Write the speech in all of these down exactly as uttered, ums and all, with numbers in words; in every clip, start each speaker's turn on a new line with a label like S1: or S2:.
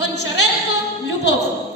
S1: Гончаренко Любов.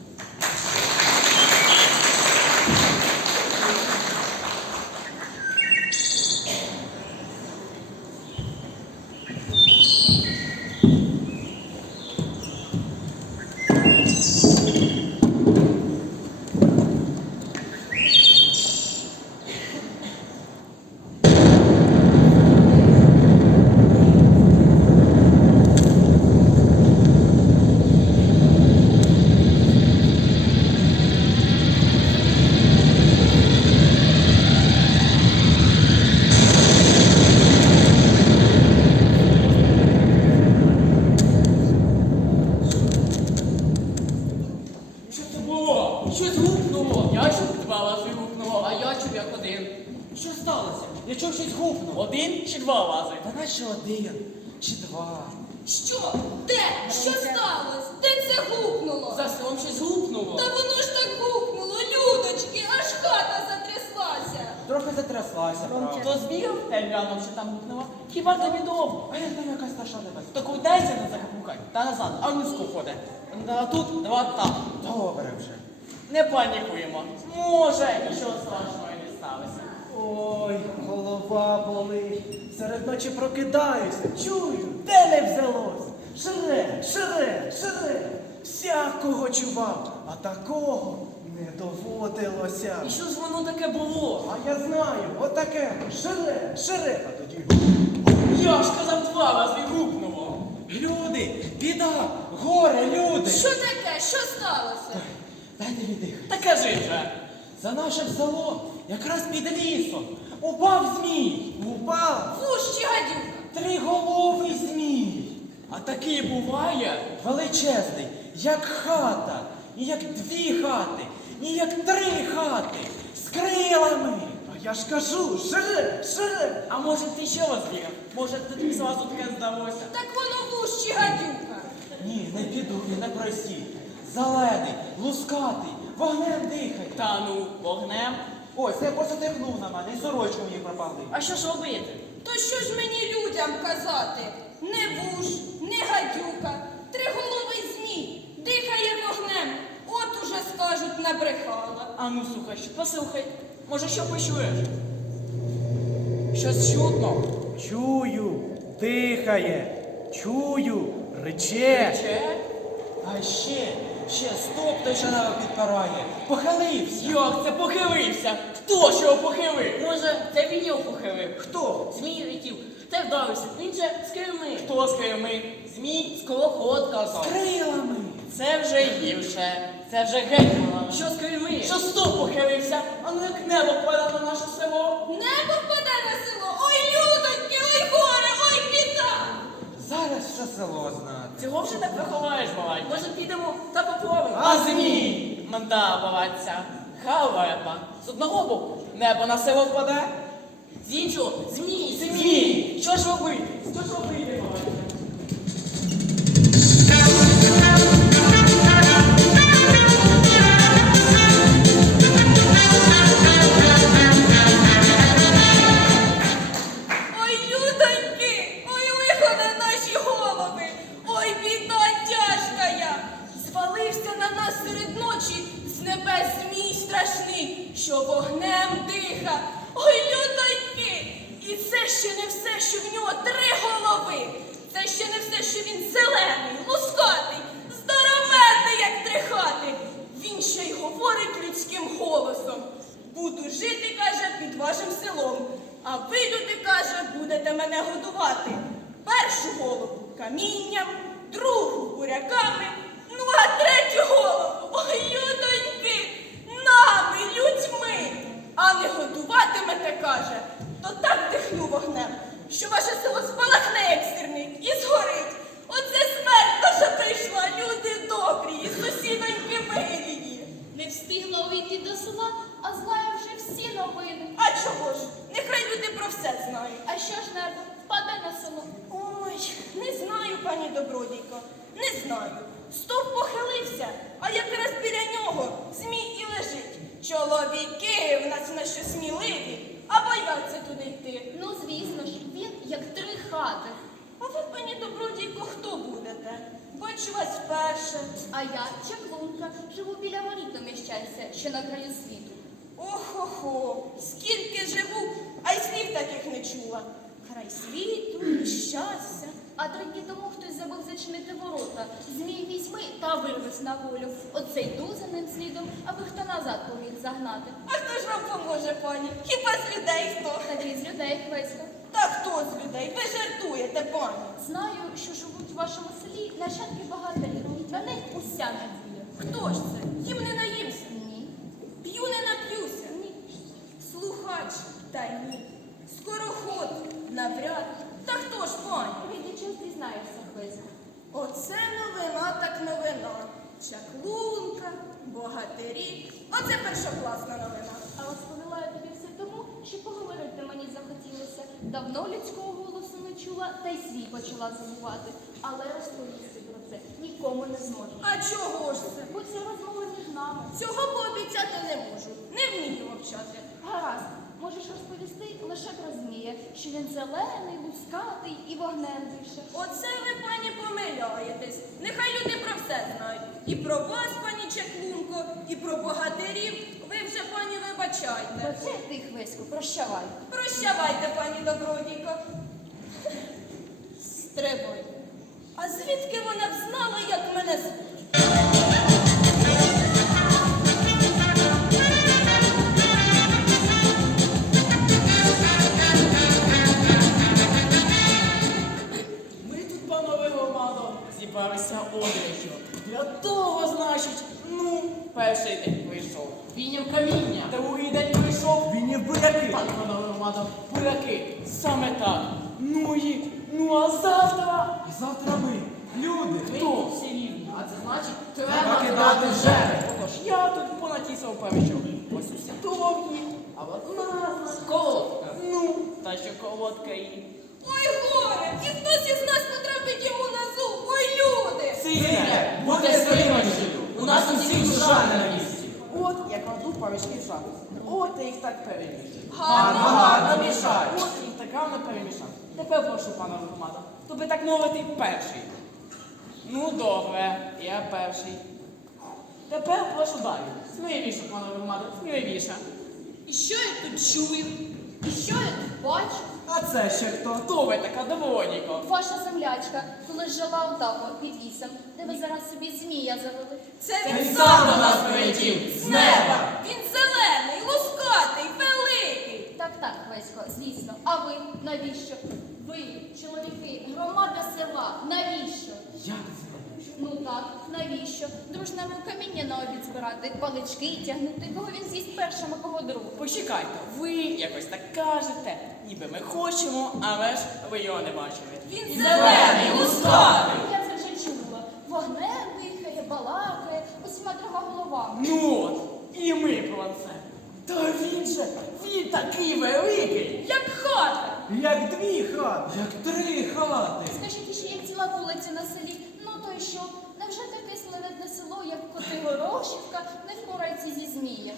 S2: Щось гупнуло. Я чув два лази гупнуло,
S3: А я чув як один.
S2: що сталося? Я чув щось гупнуло.
S3: Один чи два лази?
S2: Та наче один, чи два.
S1: Що? Де? Що сталося? Де це гупнуло?
S2: За селом щось гупнуло.
S1: Та воно ж так гупнуло, людочки, аж хата затряслася.
S2: Трохи затряслася, правда.
S3: Хто збігав, та й глянув, що там гукнуло. Хіба тобі довго?
S2: А як там якась наша небезпека?
S3: Так удайся не загукай, та назад, а руську ходи. Два тут, два там.
S2: Добре вже.
S3: Не панікуємо. Може, нічого страшного і не сталося.
S4: Ой, голова болить. Серед ночі прокидаюся, чую, де не взялось. Шире, шире, шире. Всякого чував, а такого не доводилося.
S3: І що ж воно таке було?
S4: А я знаю, отаке, шире, шире. А тоді
S3: Я ж казав, два рази гукнуло.
S2: Люди, біда, горе, люди.
S1: Що таке? Що сталося?
S2: Дайте віддихати.
S3: Та кажи вже.
S2: За нашим селом, якраз під лісом, упав змій.
S4: упав.
S1: Вущі гадюка.
S2: Триголовий змій.
S3: А такий буває?
S2: Величезний, як хата, і як дві хати, і як три хати, з крилами.
S4: А я ж кажу, шире, шире.
S3: А може ти ще вас бігав? Може тобі зразу таке здалося?
S1: Так воно вущі гадюка.
S2: Ні, не піду, не просіть. Зелений, лускатий, вогнем дихає.
S3: Та ну, вогнем.
S2: Ось, я просто тихнув на мене, і сорочку мені пропали.
S3: А що ж робити?
S1: То що ж мені людям казати? Не вуж, не гадюка, триголовий змій, дихає вогнем. От уже скажуть, набрехала.
S3: А ну слухай, послухай. Може, що почуєш? Щось чутно.
S4: Чую, дихає, чую, рече.
S3: Че?
S2: А ще, ще стоп той шанава підпирає. Похилився.
S3: Як це похилився? Хто ж його похилив? Може, це він його похилив?
S4: Хто?
S3: Змій летів. Та вдався. Він же з Кирми. Хто з Кирми? Змій з колоход казав.
S2: Крилами.
S3: Це вже гірше. Це вже геть. Що з Кирми? Що стоп похилився? А ну як небо впаде на наше село?
S1: Небо впаде на село, ой, людоньки, ой, горе, ой, біда.
S2: Зараз все село знає.
S3: Цього вже так виховаєш, балай. Може підемо та поплавимо?
S2: А змій?
S3: Манда, балаця. Халепа. З одного боку небо на село впаде. З іншого змій, змій. Що ж робити? Що ж робити, балаця?
S1: Ой, людоньки, ой, лихо на наші голови, ой, біда тяжкая. Звалився на нас серед ночі з небес змій страшний, що вогнем диха. Ой, людоньки, і це ще не все, що в нього три голови. Це ще не все, що він зелений, лускатий, здоровенний, як три хати. Він ще й говорить людським голосом. Буду жити, каже, під вашим селом. А ви, люди, каже, будете мене годувати. Першу голову камінням, другу буряками, ну а третю голову, ой, людоньки, нами, людьми. А не годуватимете, каже, то так дихну вогнем, що ваше село спалахне, як сірник, і згорить. Оце смерть наша прийшла, люди добрі, і сусідоньки милі.
S5: Не встигла вийти до села, а знаю вже всі новини.
S1: А чого ж? Нехай люди про все знають.
S5: А що ж небо впаде на село?
S1: Ой, не знаю, пані Добродійко, не знаю. Стовп похилився, а якраз біля нього змій і лежить. Чоловіки в нас на що сміливі, а бояться туди йти.
S5: Ну, звісно ж, він як три хати.
S1: А ви, пані Добродійко, хто будете? Бо Бачу вас вперше.
S5: А я чаклунка, живу біля воріт до міщанця, що на краю світу.
S1: Ох-хо-хо, скільки живу, а й слів таких не чула. Край світу, щастя.
S5: А три дні тому хтось забув зачинити ворота. Змій візьми та вирвись на волю. Оце йду за ним слідом, аби хто назад поміг загнати.
S1: А хто ж вам поможе, пані? Хіба з людей хто?
S5: Тоді з людей хвесько.
S1: Та хто з людей? Ви жартуєте, пані.
S5: Знаю, що живуть в вашому селі нащадки багатирів. На них уся надія.
S1: Хто ж це? Їм не наїмся.
S5: Ні.
S1: П'ю не нап'юся.
S5: Ні.
S1: Слухач, та ні. Скороход, навряд. Та хто ж, пані?
S5: Від чого ти знаєшся, хвесько?
S1: Оце новина так новина. Чаклунка, богатирі. Оце першокласна новина.
S5: А розповіла я тобі все тому, що поговорити мені захотілося. Давно людського голосу не чула, та й свій почала забувати. Але розповісти про це нікому не зможу.
S1: А чого ж це?
S5: Бо це розмова між нами.
S1: Цього пообіцяти не можу. Не вмію мовчати.
S5: Гаразд, можеш розповісти лише про змія, що він зелений, лускатий і вогнем дише.
S1: Оце ви, пані, помиляєтесь. Нехай люди про все знають. І про вас, пані Чаклунко, і про богатирів. Ви вже, пані, вибачайте.
S5: Оце ти, хвисько, прощавай.
S1: Прощавайте, пані Добродійко. Стрибай. А звідки вона б знала, як мене звуть?
S3: Ми тут, панове громадо, зібралися одержу. Для того, значить, ну, перший день прийшов. Війняв каміння. Другий день прийшов.
S4: Він буряки.
S3: Так, панове громадо, буряки. Саме так. Ну і, ну а завтра...
S4: Завтра ми, люди.
S3: Хто? Всі рівні. А це значить, треба
S4: Треба
S3: кидати
S4: кидати
S3: жереб. Отож, я тут понатісав перечок. Ось усі довгі, а от у нас колодка. Ну, та що колодка і...
S1: Ой, горе! І хтось із нас потрапить йому на зуб! Ой, люди!
S3: Сидьте, будьте стримані. У нас усіх душа на місці. От я кладу парочки в шапку. От я їх так перемішую.
S1: Гарно, гарно мішаєш.
S3: От їх так гарно перемішав. Тепер прошу, пана громада, то би так мовити перший. Ну, добре, я перший. Тепер прошу далі. Сміливіше, пана громада, сміливіше.
S1: І що я тут чую?
S5: І що я тут бачу?
S4: А це ще хто?
S3: Хто ви така, Добродійко?
S5: Ваша землячка, коли жила отамо під лісом, де ви зараз собі змія завели.
S1: Це
S3: Він
S1: він
S3: сам
S1: сам
S3: до нас прилетів, з неба.
S1: Він зелений, лускатий, великий.
S5: Так, так, Хвесько, звісно. А ви навіщо? Ви, чоловіки, громада села, навіщо?
S4: Як це?
S5: Ну так, навіщо? Дружному каміння на обід збирати, палички тягнути, кого він з'їсть першим, а кого другого.
S3: Почекайте, ви якось так кажете, ніби ми хочемо, але ж ви його не бачили.
S1: Він зелений, лускатий.
S5: Я це вже чула. Вогнем дихає, балакає, усіма трьома головами.
S3: Ну от, і ми про це. Та він же, він такий великий.
S1: Як хата.
S4: Як дві хати.
S2: Як три хати.
S5: Скажіть, що є ціла вулиця на селі, ну то й що? Невже таке славетне село, як Котигорошівка, не впорається зі змієм?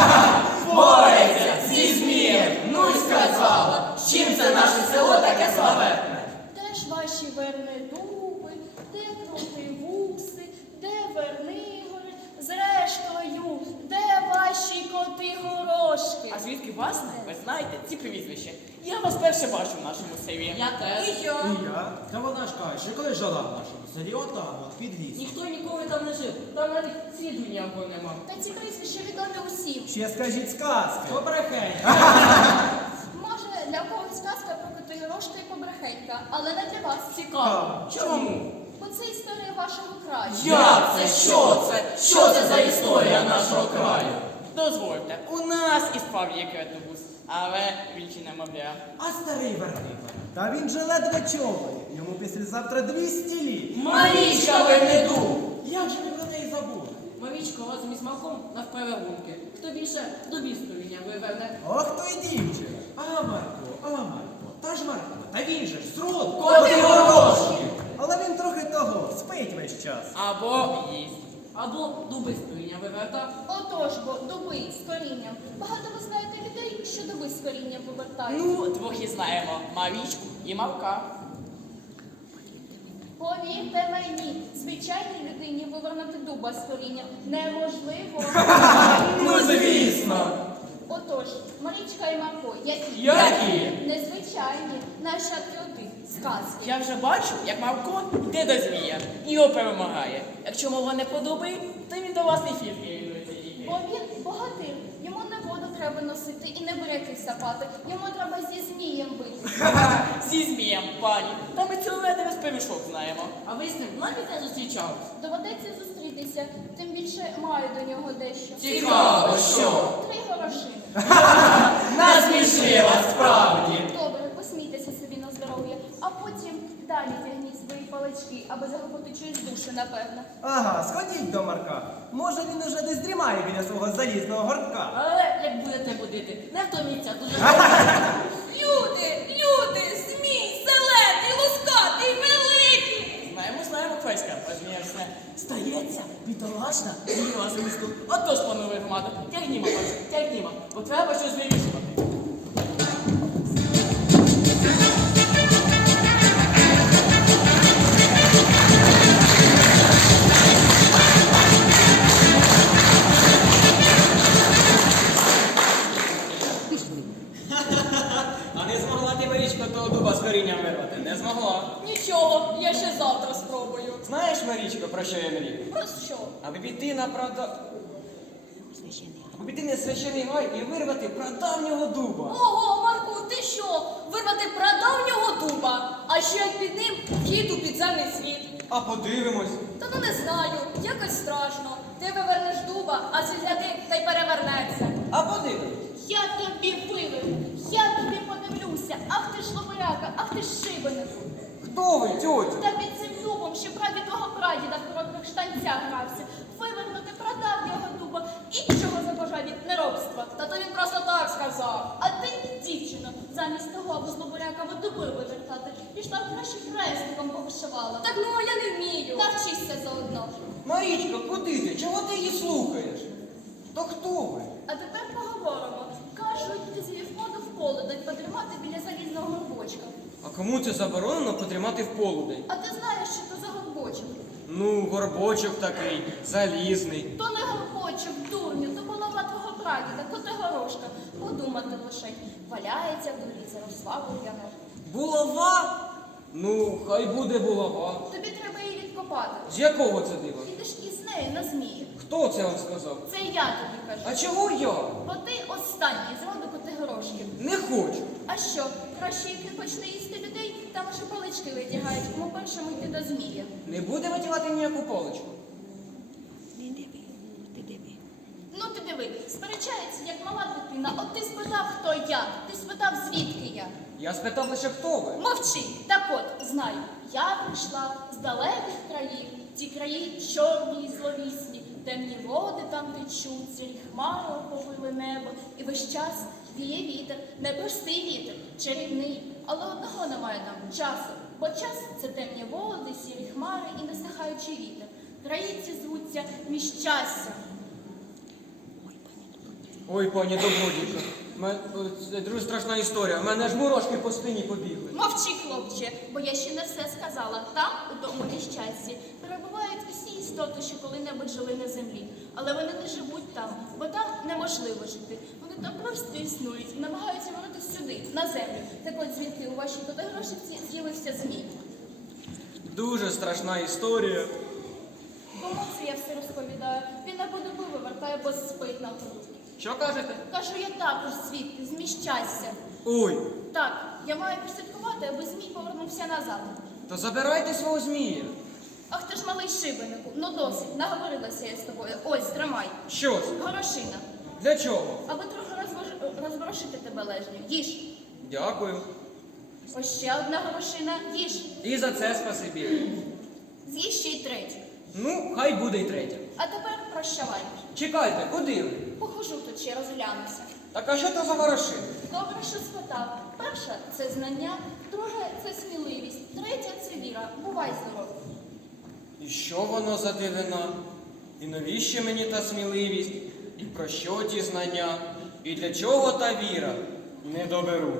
S3: Бореться зі змієм, ну й сказала. Чим це наше село таке славетне?
S5: Де ж ваші вернедуби, де крутивуси, де вернигори, зрештою, де ваші коти-горошки?
S3: А звідки вас, ви знаєте, ці прізвища? Я вас перше бачу в нашому селі. Я теж.
S1: І я.
S2: І я. Та вона ж каже, що коли жила в нашому селі, отам, от під лісом.
S3: Ніхто ніколи там не жив, там навіть сліду ніякого нема.
S5: Та ці прізвища відомі усім.
S4: Ще скажіть сказки.
S2: Побрехенька.
S5: Може, для когось сказка про Котигорошка і побрехенька, але не для вас.
S3: Цікаво. Чому?
S5: Бо це історія вашого краю.
S3: Як це? Що це? Що це за історія нашого краю? Дозвольте, у нас і справді є кретовус, але він ще не мовляв.
S2: А старий верника.
S4: Та він же ледве човає. Йому післязавтра двісті літ.
S3: Марічка Венеду!
S2: Як же ми про неї забули?
S3: Марічко разом із Малком навперегунки. Хто більше до вістовіння виверне?
S4: Ох, той дівчина.
S2: А Марко, а Марко, та ж Марко, та він же ж з роду.
S3: Коти-горошки!
S4: Але він трохи того, спить весь час.
S3: Або їсть. Або дуби з коріння вивертав.
S5: Отож бо, дуби з корінням. Багато ви знаєте людей, що дуби з корінням повертають.
S3: Ну, двох і знаємо. Марічку і Малка.
S5: Ой, Повірте мені, звичайній людині вивернути дуба з коріння неможливо.
S2: Ну, звісно.
S5: Отож, Марічка і Марко, які?
S2: Які?
S5: Незвичайні, наші атріоти, сказки.
S3: Я вже бачу, як Марко йде до змія і його перемагає. Якщо мова не подобає, то він до власної фірки рівнується тільки.
S5: Бо він богатир, йому не воду треба носити і не буряки сапати, йому треба зі змієм бити.
S3: Ха-ха, зі змієм, пані. Та ми цього веде без пиріжок знаємо. А ви з ним навіть не зустрічались?
S5: Доведеться зустрітися, тим більше маю до нього дещо.
S2: Цікаво, що?
S5: Три горошини.
S2: Насмішила, справді.
S5: Добре, посмійтеся собі на здоров'я, а потім далі тягніть свої палички, аби захопити чиюсь душу, напевно.
S4: Ага, сходіть до Марка. Може він уже десь дрімає біля свого залізного гортка.
S3: Але як будете будити, не втоміться дуже.
S1: Люди, люди, змій, зелений, лускатий, великий.
S3: Знаємо, знаємо, Феська, розмієшся. Стається, бідолашна, з'їла звісту. Отож, панове громада, тягнімо, бачу, тягнімо, бо треба щось вирішувати.
S2: А не змогла ти, Марічко, того дуба з корінням вирвати? Не змогла.
S1: Нічого, я ще завтра спробую.
S2: Знаєш, Марічко, про що я мрію?
S1: Про що?
S2: Аби піти на правда... Аби піти на священий гай і вирвати прадавнього дуба.
S1: Ого, Марку, ти що? Вирвати прадавнього дуба, а ще як під ним вхід у підземний світ.
S2: А подивимось.
S1: Та ну не знаю, якось страшно. Ти вивернеш дуба, а сільгляди та й перевернеться.
S2: А подивимось.
S5: Я тобі виверну, я тобі подивлюся. Ах ти ж лобуряка, ах ти ж шибенику.
S2: Хто ви, тьотю?
S5: Та під цим дубом ще прадід твого прадіда в коротких штанцях грався. Вивернути прадавнього дуба. І чого забажав від неробства.
S1: Та то він просто так сказав.
S5: А ти, дівчино, замість того, аби з лобуряками дуби вивертати, пішла б краще хрестиком повишивала.
S1: Так ну я не вмію.
S5: Навчишся заодно.
S2: Марічко, куди ти? Чого ти її слухаєш? То хто ви?
S5: А тепер поговоримо. Кажуть, ти звів моду в полудень потримати біля залізного горбочка.
S2: А кому це заборонено потримати в полудень?
S5: А ти знаєш, що то за горбочок?
S2: Ну, горбочок такий, залізний.
S5: То не горбочок, дурню, то голова твого прадіда, Котигорошка. Подумати лише, валяється в дворі, заросла бур'яном.
S2: Булава? Ну, хай буде булава.
S5: Тобі треба її відкопати.
S2: З якого це дива?
S5: Підеш із нею на змії.
S2: Хто це вам сказав?
S5: Це я тобі кажу.
S2: А чого я?
S5: Бо ти останній з роду Котигорошків.
S2: Не хочу.
S5: А що, краще як не почне їсти людей, там аж палички витягають, кому першому йти до змія.
S2: Не буде витягати ніяку паличку.
S5: Ну ти диви, сперечається, як мала дитина. От ти спитав, хто я, ти спитав, звідки я.
S2: Я спитав лише, хто ви.
S5: Мовчи. Так от, знай, я прийшла з далеких країв. Ті краї чорні і зловісні, темні води там течуть, цілі хмари оповили небо. І весь час віє вітер, не простий вітер, чарівний. Але одного немає нам часу. Бо час це темні води, сірі хмари і несихаючий вітер. Краї ці звуться міщастя.
S2: Ой, пані добродійко, ме- це дуже страшна історія. У мене аж мурашки по спині побігли.
S5: Мовчи, хлопче, бо я ще не все сказала. Там, у тому нещасті, перебувають усі істоти, що коли-небудь жили на землі. Але вони не живуть там, бо там неможливо жити. Вони там просто існують і намагаються вернутися сюди, на землю. Так от звідки у вашій Котигорошівці з'явився змій.
S2: Дуже страшна історія.
S5: Кому це я все розповідаю? Він або дуби вивертає, бо спить на ходу.
S2: Що кажете?
S5: Кажу, я також звідти, з міщастя.
S2: Ой,
S5: Так, я маю прослідкувати, аби змій повернувся назад.
S2: то забирайте свого змія.
S5: Ах ти ж малий шибенику, ну досить, наговорилася я з тобою. Ось, тримай.
S2: Що це?
S5: Горошина.
S2: Для чого?
S5: Аби трохи розвож... розворушити тебе лежню. Їж.
S2: Дякую.
S5: Ось ще одна горошина. Їж.
S2: І за це спасибі.
S5: З'їж ще й третю.
S2: Ну, хай буде й третя.
S5: А тепер прощавай.
S2: Чекайте, куди ви?
S5: Похожу тут ще розглянуся.
S2: Так а що то за ворошини?
S5: Добре, що спитав. Перша це знання, друга це сміливість, третя це віра. Бувай здоровий.
S2: І що воно за дивина? І навіщо мені та сміливість? І про що ті знання? І для чого та віра? Не доберу.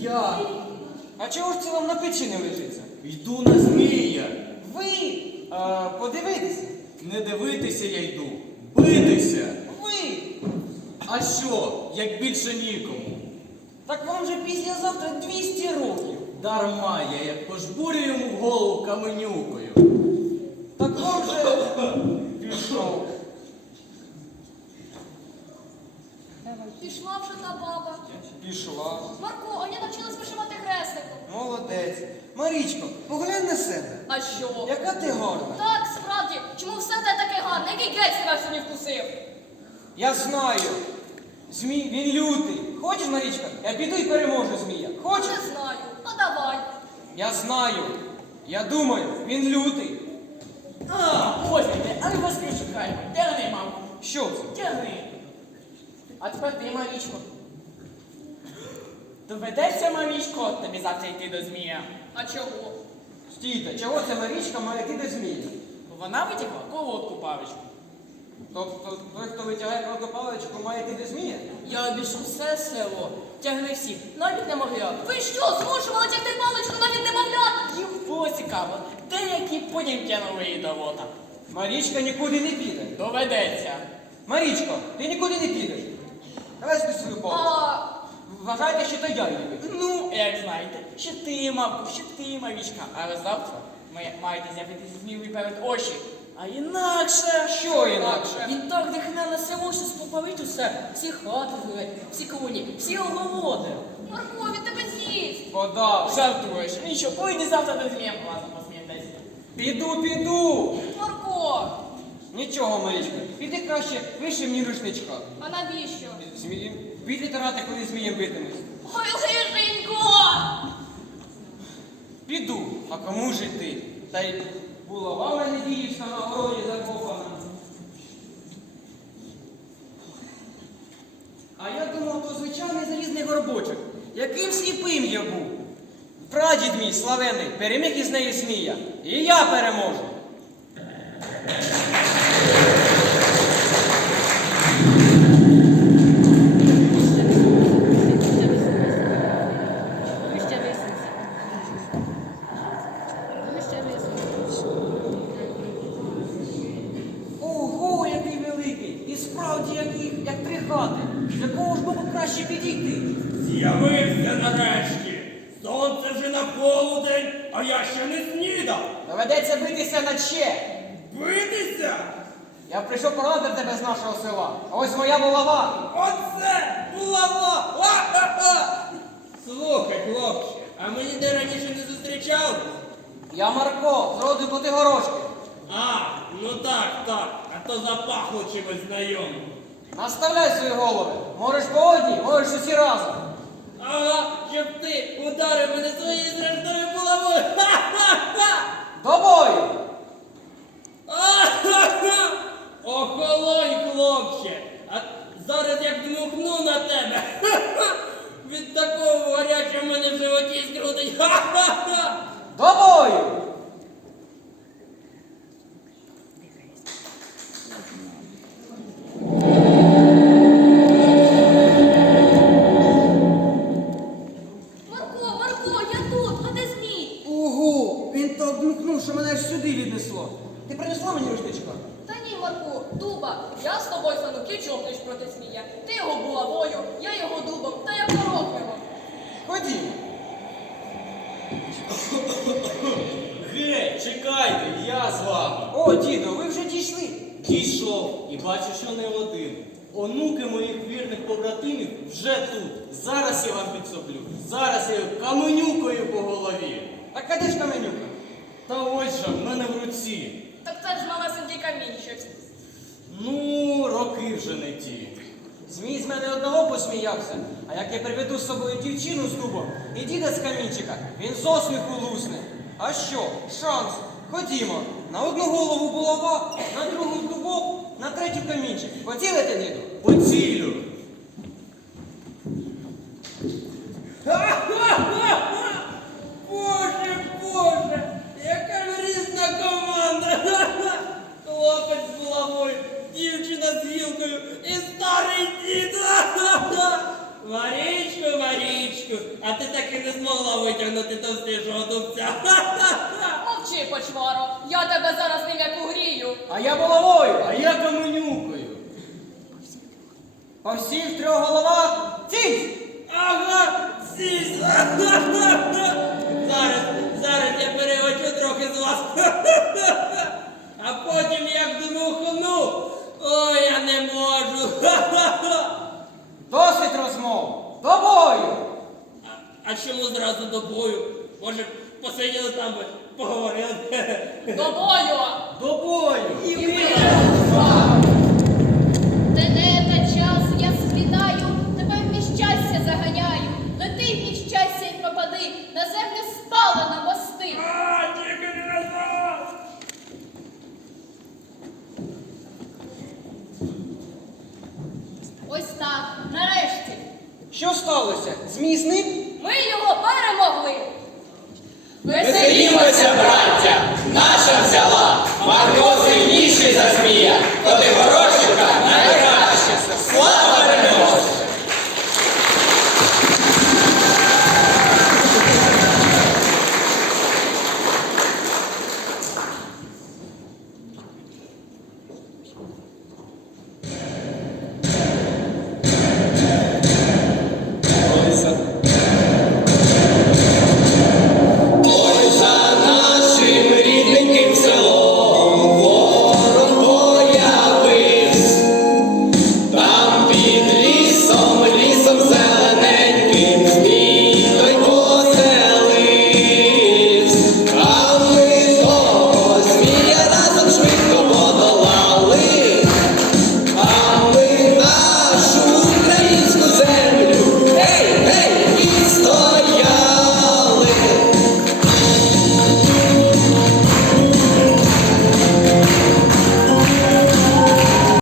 S6: Я
S2: А чого ж це вам на печі не лежиться?
S6: йду на змія.
S2: Ви а, подивитися.
S6: Не дивитися я йду, битися.
S2: Ви!
S6: А що, як більше нікому?
S2: Так вам же післязавтра двісті років.
S6: Дарма я, як пожбурю йому в голову каменюкою.
S2: Так вам же пішов.
S5: Пішла вже та баба.
S2: Пішла.
S5: Марко, а я навчилась вишивати хрестиком.
S2: Молодець. Марічко, поглянь на себе.
S5: А що?
S2: Яка ти гарна.
S5: Так, справді, чому все те таке гарне? Який геть тебе собі вкусив?
S2: Я знаю. Змій, він лютий. Хочеш, Марічка? Я піду і переможу змія. Хочеш?
S5: Не знаю. А давай.
S2: Я знаю. Я думаю, він лютий.
S3: А, ось він, а ми вас шукаємо. Тягни, маму.
S2: Що це?
S3: Тягни. А тепер ти, Марічко. Доведеться, Марічко, тобі завтра йти до змія.
S5: А чого?
S2: Стійте, чого це Марічка має йти до змія?
S3: Бо вона витягла колодку павичку.
S2: Тобто той, хто витягає кротопаличку, має йти до змія?
S3: Я обійшов все село, тягли всіх, навіть немовлят.
S5: Ви що, змушували тягти паличку навіть немовлят?
S3: Їм було цікаво, деякі потім тягнули її до вота.
S2: Марічка нікуди не піде.
S3: Доведеться.
S2: Марічко, ти нікуди не підеш. Давай сюди свою палицю.
S5: А,
S2: Вважайте, що то я її витягну.
S3: Ну, як знаєте, ще ти, мавку, ще ти, мавічка. Але завтра ми маєте з'явитися змілий перед очі. А інакше.
S2: Що інакше?
S3: Він так дихне на село, що спопалить усе. Всі хати згорять, всі коні, всі оголоди.
S5: Марко, він тебе з'їсть.
S2: Подав.
S3: Жартуєш. Нічого, пойди завтра до змія разом посмієтесь.
S2: Піду, піду.
S5: Марко,
S2: Нічого, Марічко, піди краще виши мені рушничка.
S5: а навіщо?
S2: Змі... Піди тарати, коли змієм битимеш.
S5: Ой, лиженько!
S2: Піду, а кому ж йти? Та й булава мене діївська на городі закопана. А я думав, то звичайний залізний горбочок. Яким сліпим я був. Прадід мій славений переміг із неї змія. І я переможу. Ого, який великий! І справді який, як три хати. З якого ж боку краще підійти?
S7: З'явився нарешті. Сонце вже на полудень, а я ще не снідав.
S2: Доведеться битися на ще.
S7: Битися?
S2: Я прийшов порадити тебе з нашого села. А ось моя булава.
S7: Оце булава! Ха-ха-ха! Слухай, хлопче, а мені де раніше не зустрічав?
S2: Я Марко, з роду Котигорошки.
S7: А, ну так, так, а то запахло чимось знайомим.
S2: Наставляй свої голови. Можеш по одній, можеш усі разом.
S7: Ага, щоб ти ударив мене своєю зрештою булавою. Ха-ха-ха!
S2: До бою!
S7: А-ха-ха! Охолонь, хлопче! А зараз як дмухну на тебе! Ха-ха! Від такого гарячого в мене в животі скрутить! Ха-ха-ха!
S2: До бою!
S5: Марко, Марко, я тут, а де змій?
S2: Ого, він так дмухнув, що мене аж сюди віднесло. Ти принесла мені рушничка?
S5: Та ні, Марку, дуба, я з тобою стану кічоплюсь проти змія. Ти його булавою, я його дубом, та я порохнемо.
S2: Ходімо.
S6: Гей, чекайте, я з вами.
S2: О, діду, ви вже дійшли.
S6: Дійшов і бачу, що не один. Онуки моїх вірних побратимів вже тут. Зараз я вам підсоблю. Зараз я їх каменюкою по голові.
S2: Так а де ж каменюка?
S6: Та ось же в мене в руці.
S5: Так це ж малесенький камінчик.
S6: Ну, роки вже не ті.
S2: Змій з мене одного посміявся, а як я приведу з собою дівчину з дубом і діда з камінчика, він з осміху лусне. А що, шанс? Ходімо. На одну голову булава, на другу дубок, на третю камінчик. Поцілите, діду?
S6: Поцілю.
S7: Ха-ха-ха! Боже, Боже! Яка ж різна команда! Ха-ха! Хлопець з булавою, дівчина з гілкою і старий дід! Ха-ха-ха! Марічку, Марічку, а ти так і не змогла витягнути товстішого дубця.
S1: Мовчи, почваро, я тебе зараз ним як угрію.
S2: А я булавою.
S6: А я каменюкою.
S2: По всіх трьох головах цінь!
S7: Ага, сісь. Зараз, зараз я перевочу трохи з вас. А потім як дмухну, ой, я не можу.
S2: Досить розмов! До бою!
S7: А, а чому зразу до бою? Може, посиділи там би, поговорили?
S1: До бою!
S6: До бою.
S5: Мене на час я спітаю, тебе в міщастя заганяю. Лети в міщастя й пропади, на землю спали на мости.
S7: А, тільки не назад!
S5: Ось так, нарешті.
S2: Що сталося? Змій зник?
S1: Ми його перемогли!
S8: Веселімося, браття, наша взяла, Марко сильніший за змія, коли ворожі